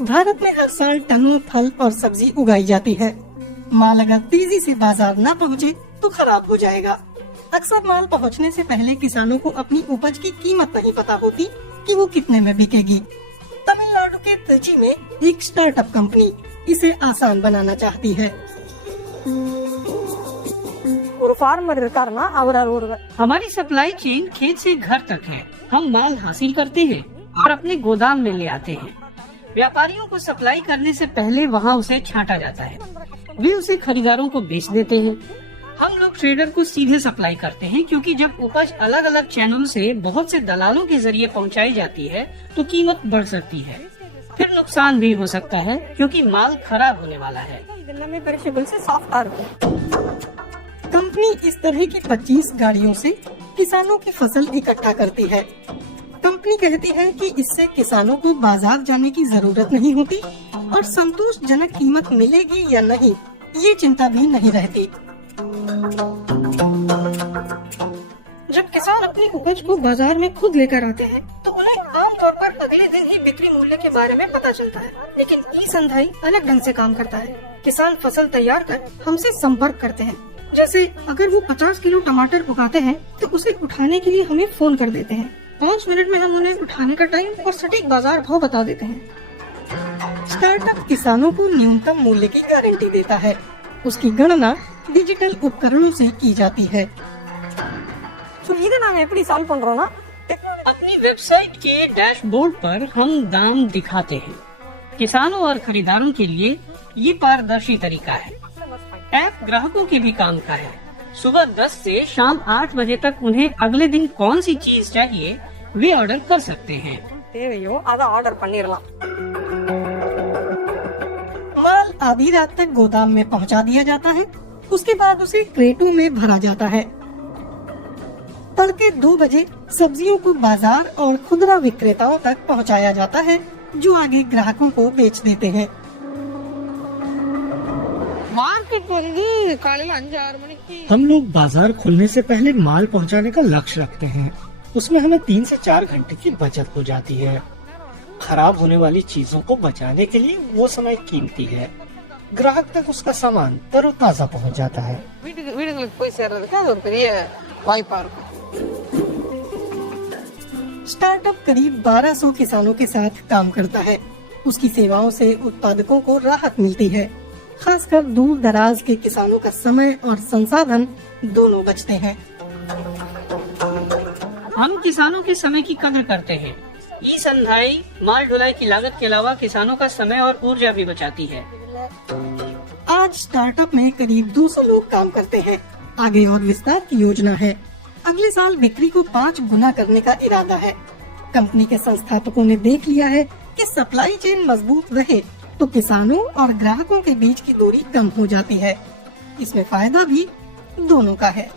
भारत में हर साल टनों फल और सब्जी उगाई जाती है। माल अगर तेजी से बाजार न पहुंचे तो खराब हो जाएगा। अक्सर माल पहुंचने से पहले किसानों को अपनी उपज की कीमत नहीं पता होती कि वो कितने में बिकेगी। तमिलनाडु के त्रिची में एक स्टार्टअप कंपनी इसे आसान बनाना चाहती है। हमारी सप्लाई चेन खेत से घर तक है। हम माल हासिल करते हैं और अपने गोदाम में ले आते हैं। व्यापारियों को सप्लाई करने से पहले वहाँ उसे छांटा जाता है। वे उसे खरीदारों को बेच देते हैं। हम लोग ट्रेडर को सीधे सप्लाई करते हैं, क्योंकि जब उपज अलग अलग चैनल से बहुत से दलालों के जरिए पहुंचाई जाती है तो कीमत बढ़ सकती है। फिर नुकसान भी हो सकता है, क्योंकि माल खराब होने वाला है। कंपनी इस तरह की 25 गाड़ियों से किसानों की फसल इकट्ठा करती है। कंपनी कहती है कि इससे किसानों को बाजार जाने की जरूरत नहीं होती और संतोषजनक कीमत मिलेगी या नहीं, ये चिंता भी नहीं रहती। जब किसान अपनी उपज को बाजार में खुद लेकर आते हैं तो उन्हें आमतौर पर अगले दिन ही बिक्री मूल्य के बारे में पता चलता है। लेकिन ई-संधाई अलग ढंग से काम करता है। किसान फसल तैयार कर हमसे संपर्क करते हैं। जैसे अगर वो 50 किलो टमाटर उगाते हैं तो उसे उठाने के लिए हमें फोन कर देते हैं। 5 मिनट में हम उन्हें उठाने का टाइम और सटीक बाजार भाव बता देते हैं। स्टार्टअप किसानों को न्यूनतम मूल्य की गारंटी देता है। उसकी गणना डिजिटल उपकरणों से की जाती है। अपनी वेबसाइट के डैशबोर्ड पर हम दाम दिखाते हैं। किसानों और खरीदारों के लिए ये पारदर्शी तरीका है। ऐप ग्राहकों के भी काम का है। सुबह 10 से शाम 8 बजे तक उन्हें अगले दिन कौन सी चीज चाहिए वे ऑर्डर कर सकते हैं। माल आधी रात तक गोदाम में पहुंचा दिया जाता है। उसके बाद उसे क्रेटों में भरा जाता है। तड़के 2 बजे सब्जियों को बाजार और खुदरा विक्रेताओं तक पहुंचाया जाता है, जो आगे ग्राहकों को बेच देते हैं। हम लोग बाजार खुलने से पहले माल पहुंचाने का लक्ष्य रखते हैं। उसमें हमें 3 से 4 घंटे की बचत हो जाती है। खराब होने वाली चीजों को बचाने के लिए वो समय कीमती है। ग्राहक तक उसका सामान तरोताजा पहुंच जाता है। स्टार्टअप करीब 1200 किसानों के साथ काम करता है। उसकी सेवाओं से उत्पादकों को राहत मिलती है। खासकर दूर दराज के किसानों का समय और संसाधन दोनों बचते हैं। हम किसानों के समय की कदर करते हैं। ई-संधाई माल ढुलाई की लागत के अलावा किसानों का समय और ऊर्जा भी बचाती है। आज स्टार्टअप में करीब 200 लोग काम करते हैं। आगे और विस्तार की योजना है। अगले साल बिक्री को 5 गुना करने का इरादा है। कंपनी के संस्थापकों ने देख लिया है कि सप्लाई चेन मजबूत रहे तो किसानों और ग्राहकों के बीच की दूरी कम हो जाती है। इसमें फायदा भी दोनों का है।